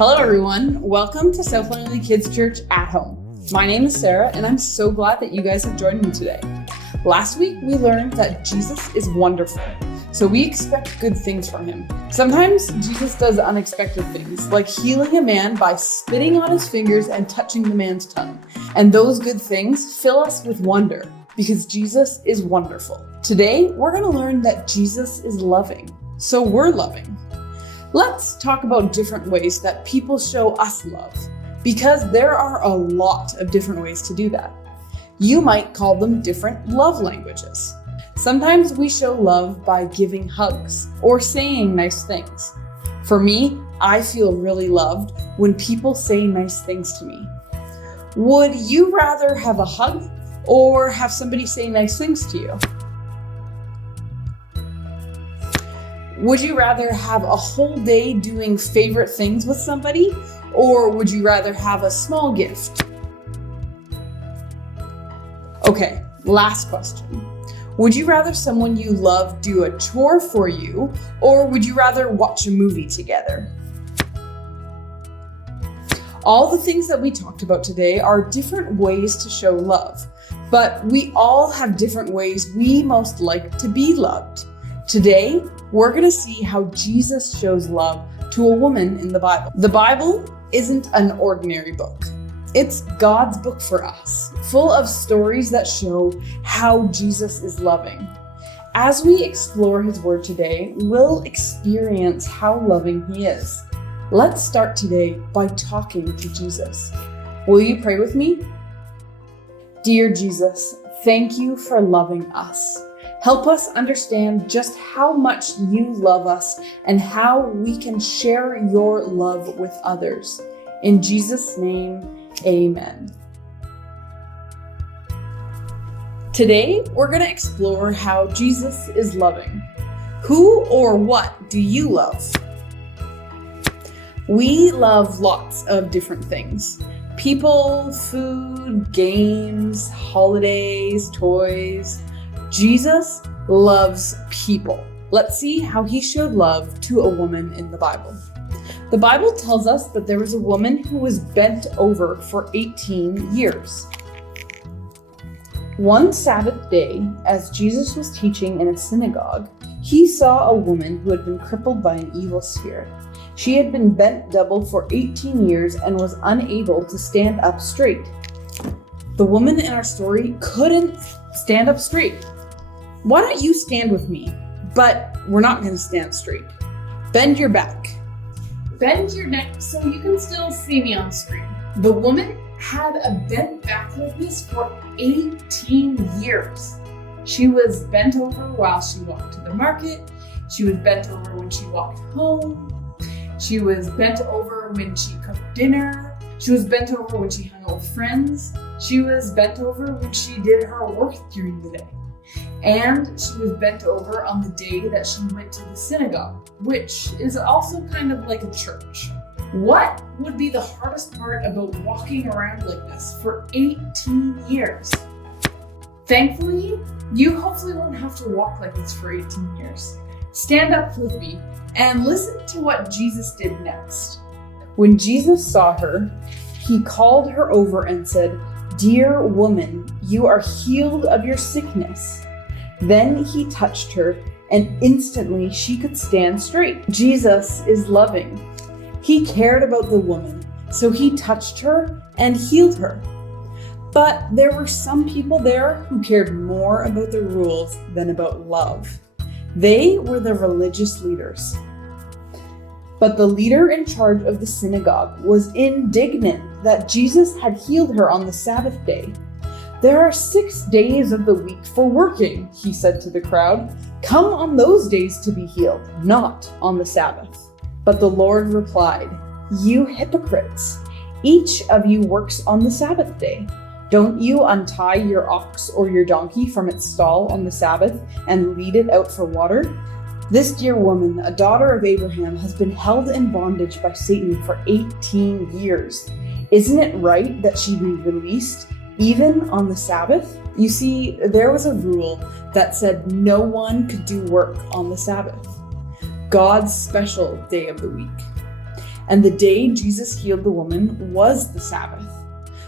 Hello everyone, welcome to South Langley Kids Church at Home. My name is Sarah and I'm so glad that you guys have joined me today. Last week we learned that Jesus is wonderful, so we expect good things from him. Sometimes Jesus does unexpected things, like healing a man by spitting on his fingers and touching the man's tongue. And those good things fill us with wonder because Jesus is wonderful. Today we're going to learn that Jesus is loving, so we're loving. Let's talk about different ways that people show us love, because there are a lot of different ways to do that. You might call them different love languages. Sometimes we show love by giving hugs or saying nice things. For me, I feel really loved when people say nice things to me. Would you rather have a hug or have somebody say nice things to you? Would you rather have a whole day doing favorite things with somebody, or would you rather have a small gift? Okay, last question. Would you rather someone you love do a chore for you, or would you rather watch a movie together? All the things that we talked about today are different ways to show love, but we all have different ways we most like to be loved. Today, we're going to see how Jesus shows love to a woman in the Bible. The Bible isn't an ordinary book. It's God's book for us, full of stories that show how Jesus is loving. As we explore his word today, we'll experience how loving he is. Let's start today by talking to Jesus. Will you pray with me? Dear Jesus, thank you for loving us. Help us understand just how much you love us and how we can share your love with others. In Jesus' name, amen. Today, we're going to explore how Jesus is loving. Who or what do you love? We love lots of different things. People, food, games, holidays, toys. Jesus loves people. Let's see how he showed love to a woman in the Bible. The Bible tells us that there was a woman who was bent over for 18 years. One Sabbath day, as Jesus was teaching in a synagogue, he saw a woman who had been crippled by an evil spirit. She had been bent double for 18 years and was unable to stand up straight. The woman in our story couldn't stand up straight. Why don't you stand with me? But we're not going to stand straight. Bend your back. Bend your neck so you can still see me on screen. The woman had a bent back like this for 18 years. She was bent over while she walked to the market. She was bent over when she walked home. She was bent over when she cooked dinner. She was bent over when she hung out with friends. She was bent over when she did her work during the day. And she was bent over on the day that she went to the synagogue, which is also kind of like a church. What would be the hardest part about walking around like this for 18 years? Thankfully, you hopefully won't have to walk like this for 18 years. Stand up with me and listen to what Jesus did next. When Jesus saw her, he called her over and said, "Dear woman, you are healed of your sickness." Then he touched her, and instantly she could stand straight. Jesus is loving. He cared about the woman, so he touched her and healed her. But there were some people there who cared more about the rules than about love. They were the religious leaders. But the leader in charge of the synagogue was indignant that Jesus had healed her on the Sabbath day. "There are 6 days of the week for working," he said to the crowd. "Come on those days to be healed, not on the Sabbath." But the Lord replied, "You hypocrites! Each of you works on the Sabbath day. Don't you untie your ox or your donkey from its stall on the Sabbath and lead it out for water? This dear woman, a daughter of Abraham, has been held in bondage by Satan for 18 years. Isn't it right that she be released even on the Sabbath?" You see, there was a rule that said no one could do work on the Sabbath, God's special day of the week. And the day Jesus healed the woman was the Sabbath.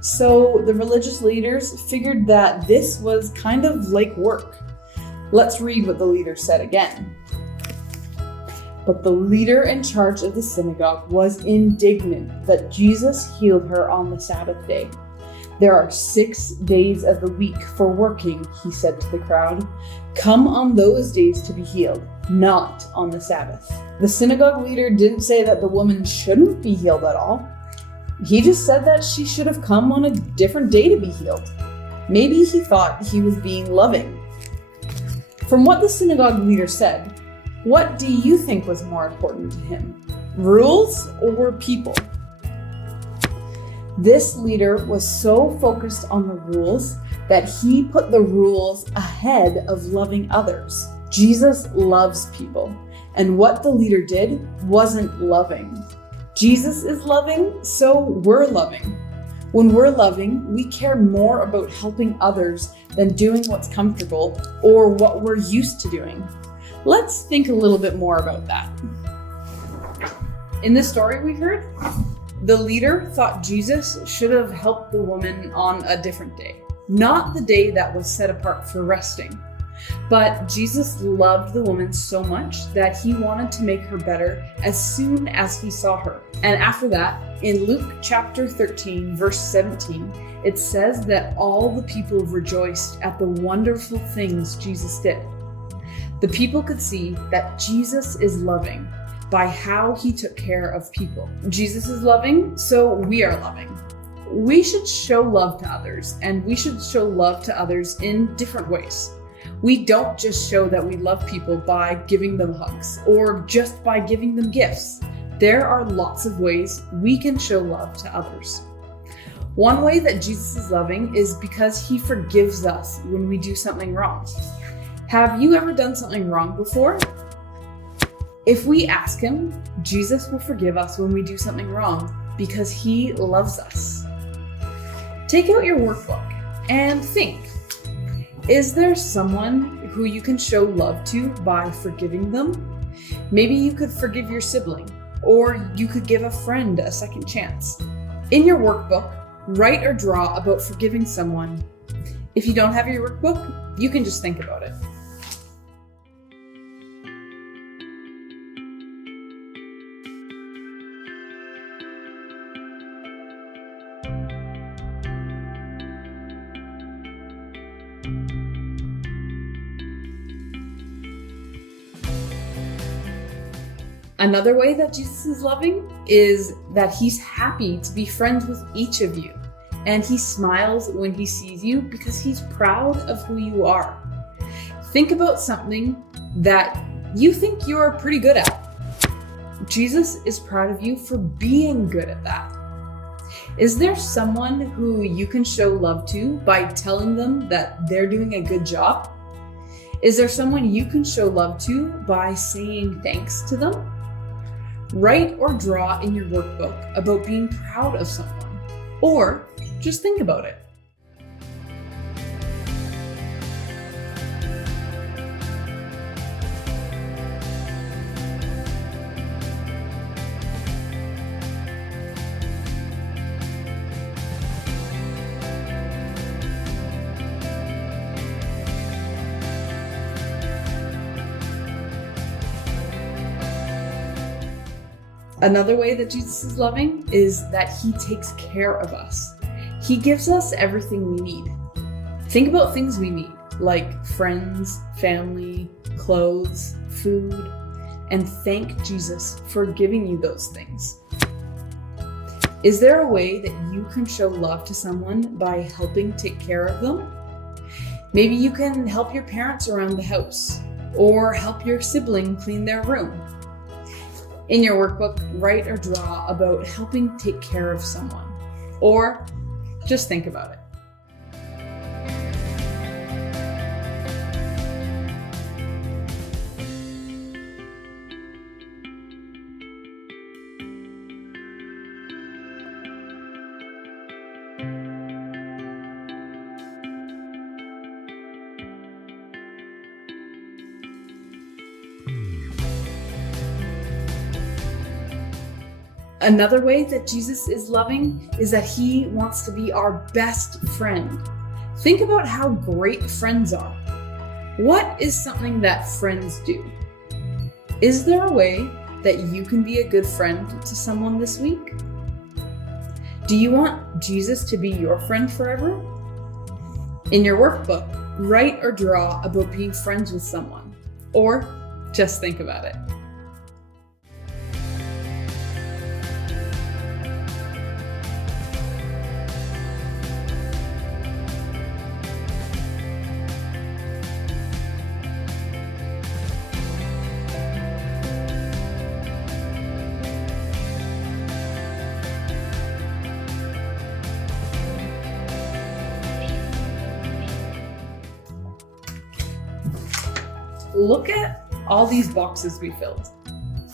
So the religious leaders figured that this was kind of like work. Let's read what the leader said again. But the leader in charge of the synagogue was indignant that Jesus healed her on the Sabbath day. There are 6 days of the week for working, he said to the crowd. Come on those days to be healed, not on the Sabbath. The synagogue leader didn't say that the woman shouldn't be healed at all. He just said that she should have come on a different day to be healed. Maybe he thought he was being loving. From what the synagogue leader said, what do you think was more important to him? Rules or people? This leader was so focused on the rules that he put the rules ahead of loving others. Jesus loves people, and what the leader did wasn't loving. Jesus is loving, so we're loving. When we're loving, we care more about helping others than doing what's comfortable or what we're used to doing. Let's think a little bit more about that. In the story we heard, the leader thought Jesus should have helped the woman on a different day, not the day that was set apart for resting. But Jesus loved the woman so much that he wanted to make her better as soon as he saw her. And after that, in Luke chapter 13, verse 17, it says that all the people rejoiced at the wonderful things Jesus did. The people could see that Jesus is loving by how he took care of people. Jesus is loving, so we are loving. We should show love to others, and we should show love to others in different ways. We don't just show that we love people by giving them hugs or just by giving them gifts. There are lots of ways we can show love to others. One way that Jesus is loving is because he forgives us when we do something wrong. Have you ever done something wrong before? If we ask him, Jesus will forgive us when we do something wrong because he loves us. Take out your workbook and think. Is there someone who you can show love to by forgiving them? Maybe you could forgive your sibling, or you could give a friend a second chance. In your workbook, write or draw about forgiving someone. If you don't have your workbook, you can just think about it. Another way that Jesus is loving is that he's happy to be friends with each of you. And he smiles when he sees you because he's proud of who you are. Think about something that you think you're pretty good at. Jesus is proud of you for being good at that. Is there someone who you can show love to by telling them that they're doing a good job? Is there someone you can show love to by saying thanks to them? Write or draw in your workbook about being proud of someone, or just think about it. Another way that Jesus is loving is that he takes care of us. He gives us everything we need. Think about things we need, like friends, family, clothes, food, and thank Jesus for giving you those things. Is there a way that you can show love to someone by helping take care of them? Maybe you can help your parents around the house, or help your sibling clean their room. In your workbook, write or draw about helping take care of someone, or just think about it. Another way that Jesus is loving is that he wants to be our best friend. Think about how great friends are. What is something that friends do? Is there a way that you can be a good friend to someone this week? Do you want Jesus to be your friend forever? In your workbook, write or draw about being friends with someone, or just think about it. Look at all these boxes we filled.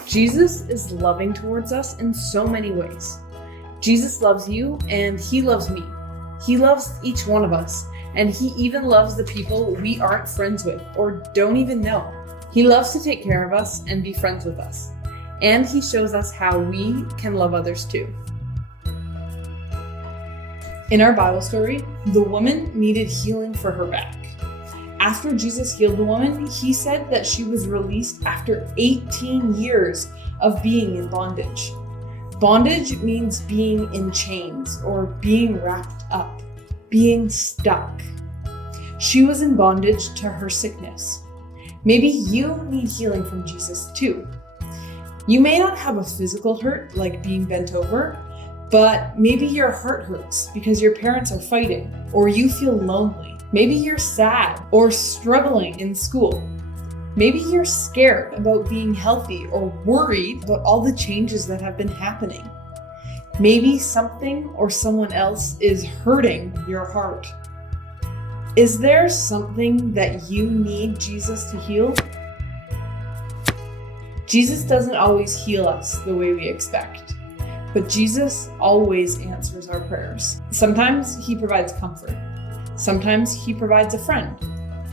Jesus is loving towards us in so many ways. Jesus loves you and he loves me. He loves each one of us, and he even loves the people we aren't friends with or don't even know. He loves to take care of us and be friends with us, and he shows us how we can love others too. In our Bible story, the woman needed healing for her back. After Jesus healed the woman, he said that she was released after 18 years of being in bondage. Bondage means being in chains or being wrapped up, being stuck. She was in bondage to her sickness. Maybe you need healing from Jesus too. You may not have a physical hurt like being bent over, but maybe your heart hurts because your parents are fighting, or you feel lonely. Maybe you're sad or struggling in school. Maybe you're scared about being healthy or worried about all the changes that have been happening. Maybe something or someone else is hurting your heart. Is there something that you need Jesus to heal? Jesus doesn't always heal us the way we expect, but Jesus always answers our prayers. Sometimes he provides comfort. Sometimes he provides a friend.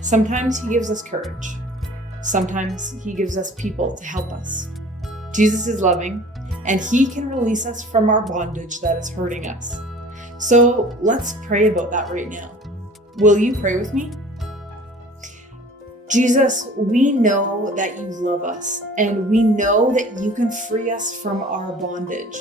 Sometimes he gives us courage. Sometimes he gives us people to help us. Jesus is loving, and he can release us from our bondage that is hurting us. So let's pray about that right now. Will you pray with me? Jesus, we know that you love us, and we know that you can free us from our bondage.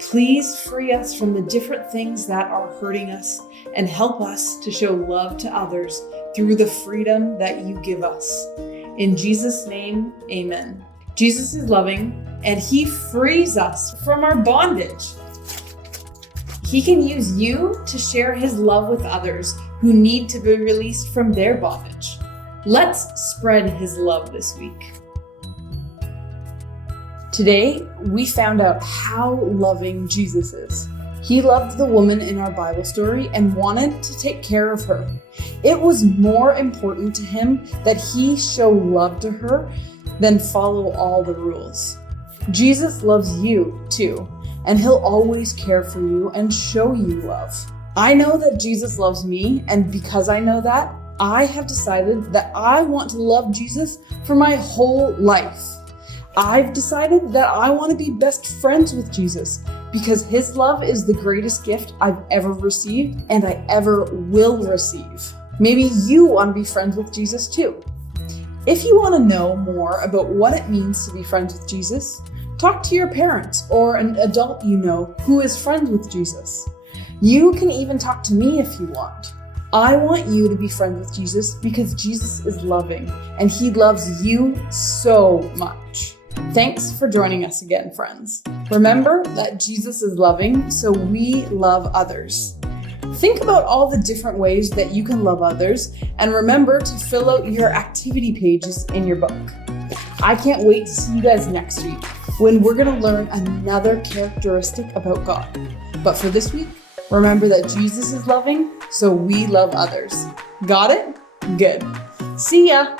Please free us from the different things that are hurting us and help us to show love to others through the freedom that you give us. In Jesus' name, amen. Jesus is loving, and he frees us from our bondage. He can use you to share his love with others who need to be released from their bondage. Let's spread his love this week. Today, we found out how loving Jesus is. He loved the woman in our Bible story and wanted to take care of her. It was more important to him that he show love to her than follow all the rules. Jesus loves you too, and he'll always care for you and show you love. I know that Jesus loves me, and because I know that, I have decided that I want to love Jesus for my whole life. I've decided that I want to be best friends with Jesus because his love is the greatest gift I've ever received and I ever will receive. Maybe you want to be friends with Jesus too. If you want to know more about what it means to be friends with Jesus, talk to your parents or an adult you know who is friends with Jesus. You can even talk to me if you want. I want you to be friends with Jesus because Jesus is loving and he loves you so much. Thanks for joining us again, friends. Remember that Jesus is loving, so we love others. Think about all the different ways that you can love others, and remember to fill out your activity pages in your book. I can't wait to see you guys next week when we're going to learn another characteristic about God. But for this week, remember that Jesus is loving, so we love others. Got it? Good. See ya!